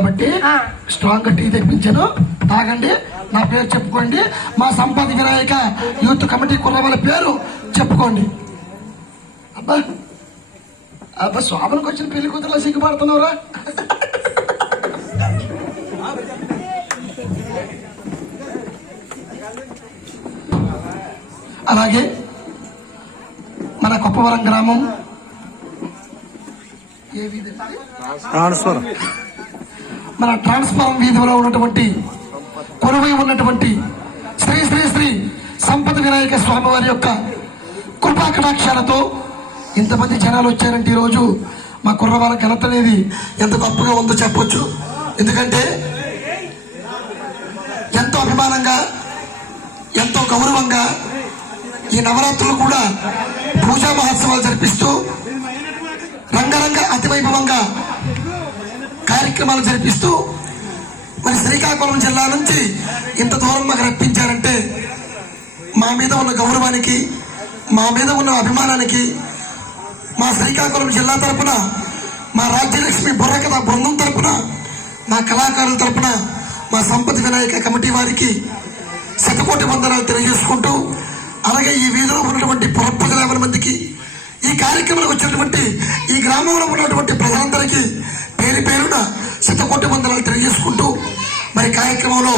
కాబట్టి స్ట్రాంగ్ గా టీ తెప్పించాను, తాగండి. నా పేరు చెప్పుకోండి, మా సంపద వినాయక యూత్ కమిటీ కుర్రవాళ్ళ పేరు చెప్పుకోండి. అబ్బా అబ్బా, శోభనకు వచ్చిన పెళ్లి కూతురులో సిగ్గుపడుతున్నావురా. అలాగే మన కొప్పవరం గ్రామం మన ట్రాన్స్ఫారం వీధిలో ఉన్నటువంటి కొలువై ఉన్నటువంటి శ్రీ శ్రీ శ్రీ సంపద వినాయక స్వామి వారి యొక్క కృపా కటాక్షాలతో ఇంతమంది జనాలు వచ్చారంటే ఈరోజు మా కుర్రవాళ్ళ ఘనత అనేది ఎంత గొప్పగా ఉందో చెప్పొచ్చు. ఎందుకంటే ఎంతో అభిమానంగా ఎంతో గౌరవంగా ఈ నవరాత్రులు కూడా పూజా మహోత్సవాలు జరిపిస్తూ రంగరంగ అతివైభవంగా కార్యక్రమాలు జరిపిస్తూ మరి శ్రీకాకుళం జిల్లా నుంచి ఇంత దూరం మాకు రప్పించారంటే మా మీద ఉన్న గౌరవానికి, మా మీద ఉన్న అభిమానానికి, మా శ్రీకాకుళం జిల్లా తరపున, మా రాజ్యలక్ష్మి బుర్రకథ బృందం తరపున, మా కళాకారుల తరపున, మా సంపద వినాయక కమిటీ వారికి శతకోటి వందనాలు తెలియజేసుకుంటూ, అలాగే ఈ వీధిలో ఉన్నటువంటి పురప్రజల మందికి, ఈ కార్యక్రమానికి వచ్చినటువంటి ఈ గ్రామంలో ఉన్నటువంటి ప్రజలందరికీ పేరు పేరున శతకోటి వందనాలు తెలియజేసుకుంటూ, మరి కార్యక్రమంలో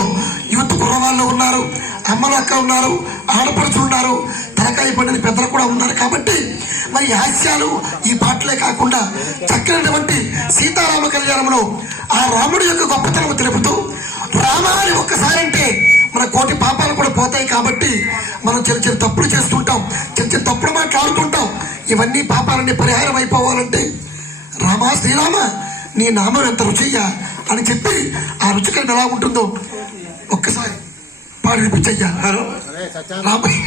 యూత్ కుర్రవాళ్ళు ఉన్నారు, అమ్మలు అక్క ఉన్నారు, ఆడపడుచులు ఉన్నారు, తలకాయ పండిన పెద్దలు కూడా ఉన్నారు. కాబట్టి మరి హాస్యాలు ఈ పాటలే కాకుండా చక్కనటువంటి సీతారామ కళ్యాణంలో ఆ రాముడి యొక్క గొప్పతనం తెలుపుతూ, రామాని ఒక్కసారంటే మన కోటి పాపాలు కూడా పోతాయి. కాబట్టి మనం చిన్న చిన్న తప్పులు చేస్తుంటాం, చిన్న చిన్న తప్పుడు మాట్లాడుతుంటాం. ఇవన్నీ పాపాలన్నీ పరిహారం అయిపోవాలంటే రామా శ్రీరామ నీ నామం ఎంత రుచయ్యా అని చెప్పి ఆ రుచికరణ ఎలా ఉంటుందో ఒక్కసారి పాడి వినిపించయ్యా. హలో రామయ్య,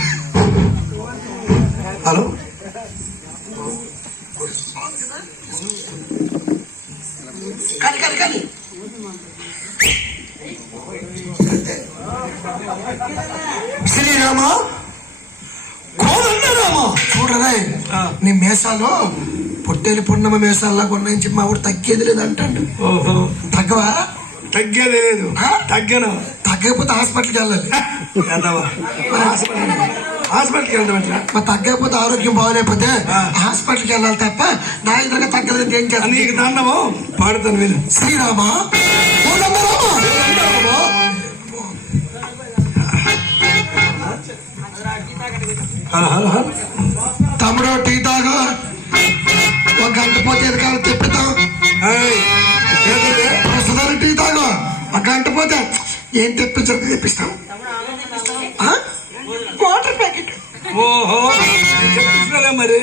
హలో కానీ కానీ కానీ శ్రీరామ కోదండరామ చూడరా, నీ మేసాలు పొట్టేలు పున్నమ మేసాల్లాగా ఉన్నాయని చెప్పి మా ఊరు తగ్గేది లేదు అంటాడు. తగ్గవా? తగ్గేది లేదు. తగ్గను. తగ్గకపోతే హాస్పిటల్కి వెళ్ళాలి. హాస్పిటల్కి వెళ్తాం. మరి తగ్గకపోతే ఆరోగ్యం బాగోలేకపోతే హాస్పిటల్కి వెళ్ళాలి తప్ప నా ఇద్దరుగా తగ్గలేదు ఏం చేయాలి? నీకు దండము పాడుతాను వీళ్ళు. శ్రీరామ తమ్ముడు టీ తాగు, ఒక గంట పోతే ఎదకాలు తిప్పుతాం. ప్రస్తుతానికి టీ తాగు, ఒక గంట పోతే ఏం తెప్పించాలి తెప్పిస్తాం. Water packet. ఓహో తెప్పించలే మరి.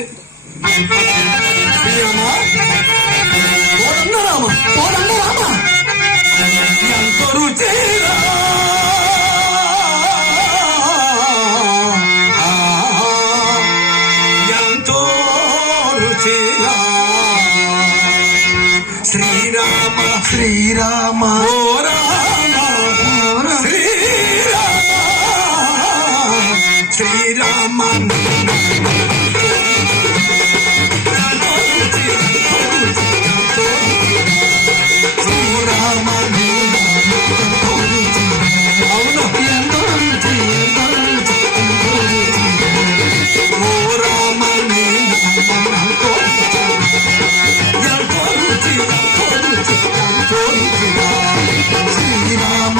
ఎంతో రుచిరా శ్రీరామ శ్రీరామ ఓ రామ శ్రీరామ శ్రీరామ అవును ఎంతో రుచి ఎంతో రుచి ఓ రామ శ్రీరామ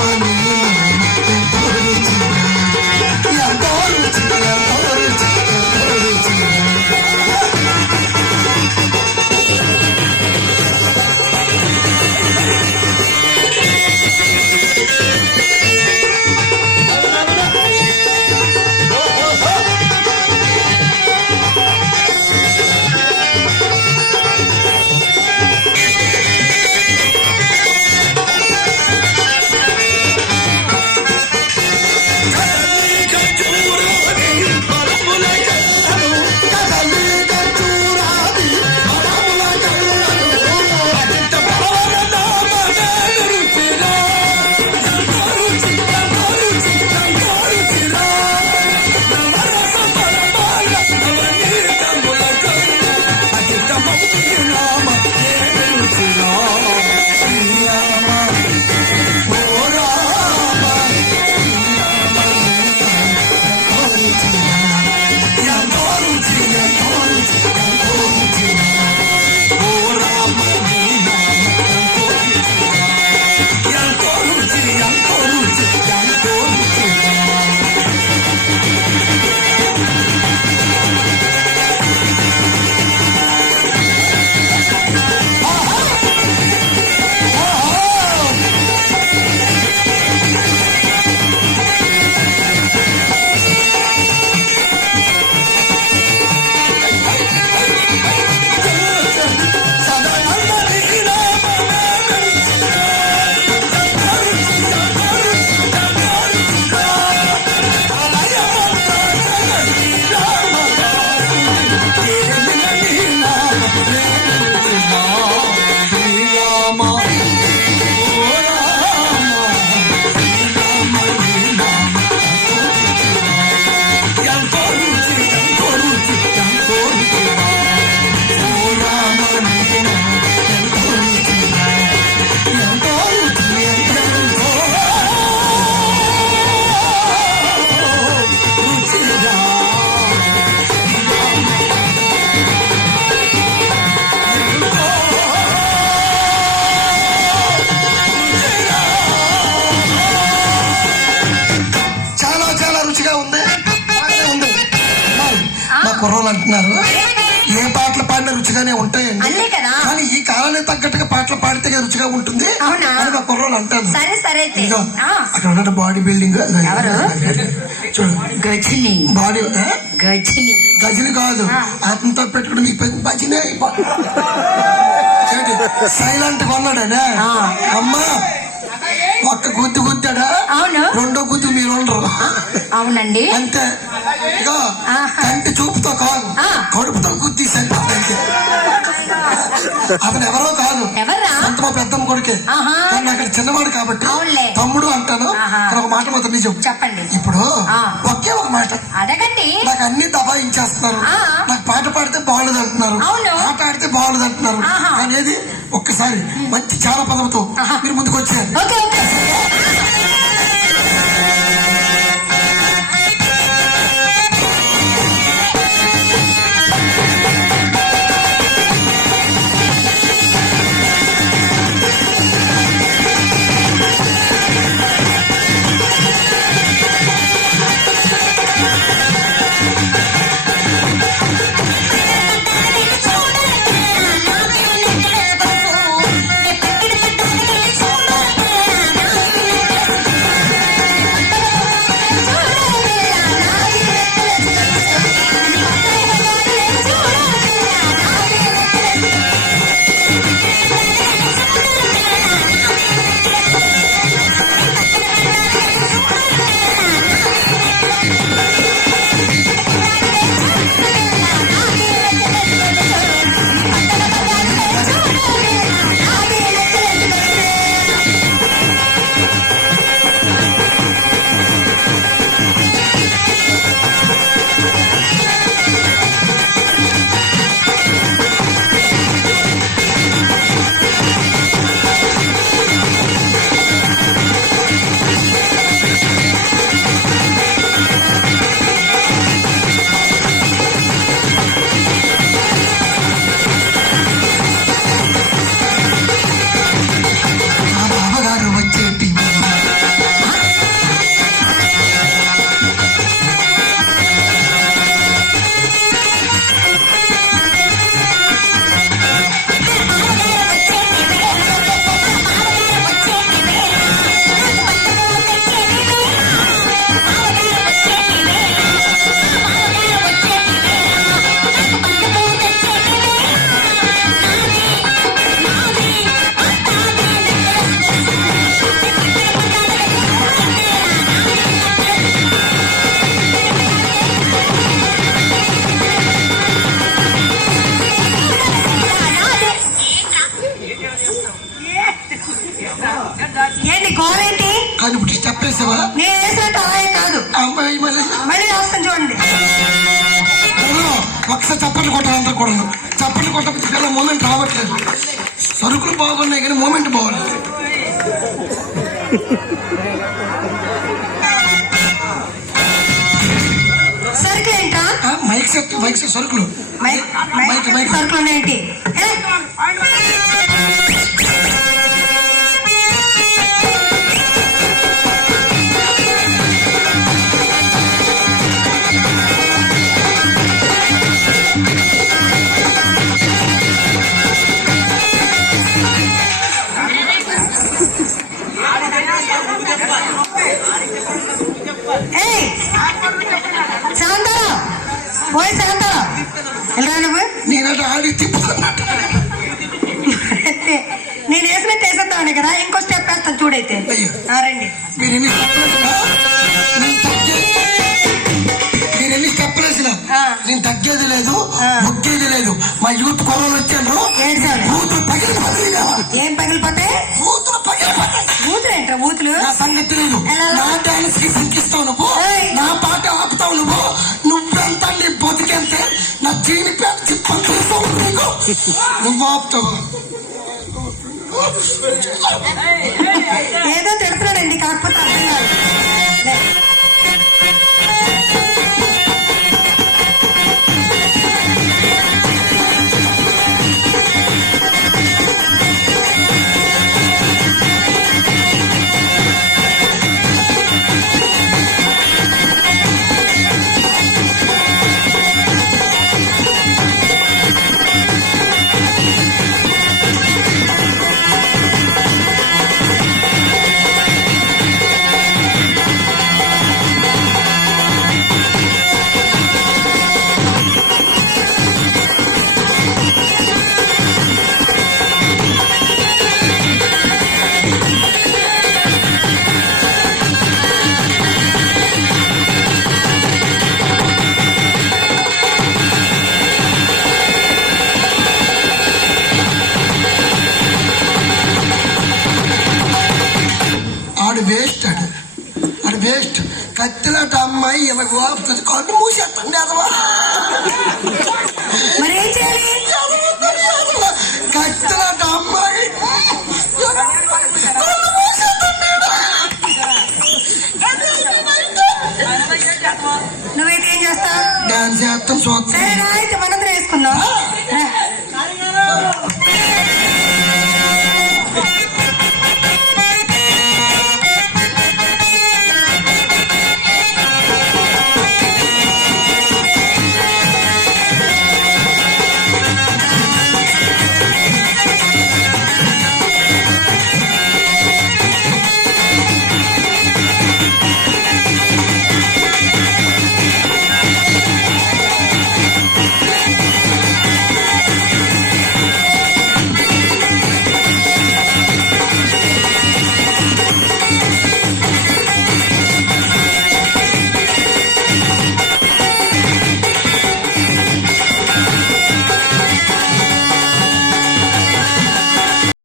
బాగానే ఉంది బాగానే ఉంది. మా కుర్రోళ్ళు అంటున్నారు ఏ పాటలు పాడినా రుచిగానే ఉంటాయండి, అన్నీ కదా. కానీ ఈ కాలానికి తగ్గట్టుగా పాటలు పాడితే రుచిగా ఉంటుంది అవునా? అని మా కుర్రోళ్ళు అంటారు. సరే సరే అయితే. ఇదిగో, అక్కడ ఉన్న బాడీ బిల్డింగ్ ఎవరు? చూడు గజని. బాడీ గజని. గజని కాదు, అంతా పెట్టుకుని నీకు పెద్ద భజనే సైలెంట్ గా ఉన్నాడనే. అమ్మా ఒక్క గుద్దు గుద్దాడా? అవును. రెండో గుద్దు మీరు ఉండరు. అవునండి అంతే. ఇక కంటి చూపుతో కాదు, కడుపుతో గుద్ది సరిపోతుంది. అతను ఎవరో కాదు, అంత మా పెద్దమ్మ కొడుకే. కానీ అక్కడ చిన్నవాడు కాబట్టి తమ్ముడు అంటాను. అక్కడ ఒక మాట మాత్రం నిజం చెప్పండి. ఇప్పుడు ఒకే ఒక మాట అడగండి. నాకు అన్ని దబాయించేస్తున్నారు, నాకు పాట పాడితే బాగులేదు అంటున్నారు, ఆట ఆడితే బాగులేదు అంటున్నారు. కానీ ఏది ఒక్కసారి మంచి చాలా పదవుతో మీరు ముందుకు వచ్చారు. ఏంటి గోరేంటి? కానీ ఇప్పుడు స్టెప్ వేసావా? నేను వేసినట్టు అలాగే కాదు. అమ్మాయి మళ్ళీ రాస్తాను చూడండి. ఒకసారి చప్పట్లు కొట్టాలంతా కూడా చప్పట్లు కొట్టకపోతే మూమెంట్ రావట్లేదు. సరుకులు బాగున్నాయి కానీ మూమెంట్ బాగోలేదు. సరుకు ఏంటా? మైక్ సెట్ సరుకులు సరుకులు ఉన్నాయేంటి? నేనంటే ఆడి తిప్పుతున్నట్టు నేను వేసినట్టు వేసేద్దామని కదా. ఇంకో స్టెప్ వేస్తాను చూడైతే. రండి. మీరు ఎన్ని స్టెప్పులు వేసినా నేను తగ్గేది లేదు, ముగ్గేది లేదు. మా యూత్ కొరలు వచ్చాను. బూతులు ఏం పగిలిపోతే? బూతులు ఏంటో బూతులు నా సంగతి లేదు. నా డాన్స్ కి శంకిస్తావు నువ్వు, నా పాట ఆపుతావు నువ్వు. నువ్వెంత నీ బతికెంతే నా చీని పేట చిప్పని చూసావు నీకు. నువ్వు ఆపుతావు. ఏదో తెలుస్తున్నాడండి, కాకపోతే అర్థం కాదు. కళ్ళు మూసేస్తాండి అదవా మరి ఏం చేయాలి? కత్తిలాట అమ్మాయి కళ్ళు మూసేస్తాండి. నువ్వైతే ఏం చేస్తావు? డాన్స్ చేస్తాం చూస్తాం. సరేనా, అయితే మనందరం వేసుకుందాం.